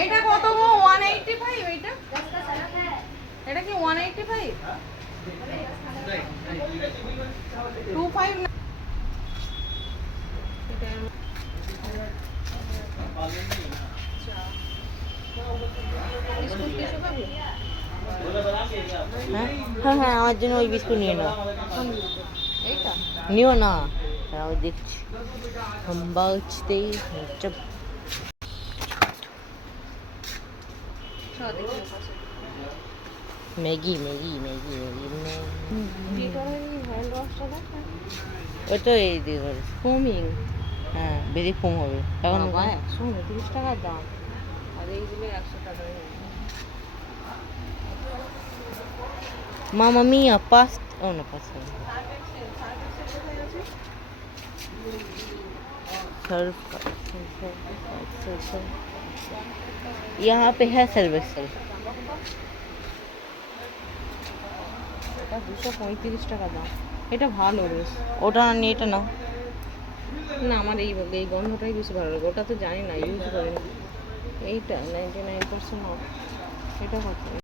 এইটা কত গো? 185 এইটা? এটা কি 185? 25 না? বিস্কুট কিছু খাবি? হ্যাঁ হ্যাঁ, আমার জন্য ওই বিস্কুট নিয়ে নাও। এইটা নিও না, তাও দেখছি বাঁচতেই চুপ। ম্যাগি ম্যাগি ম্যাগি ওই তো এই দিকে ফোমিং। হ্যাঁ, বেরি ফোম হবে এখন। 130 টাকার দাম, আর এইগুলো 100 টাকা। Mamma mia, pasta. Oh no, pasta. सर्व यहाँ पे है सर्व एक्सेल। এটা 235 টাকা দাম। এটা ভালো বেশ। ওটা না নিয়ে এটা নাও। না, আমার এই গন্ধটাই বেশি ভালো লাগে। ওটা তো জানি না, ইউজ করি না। এইটা 99% অফ। এটা কত?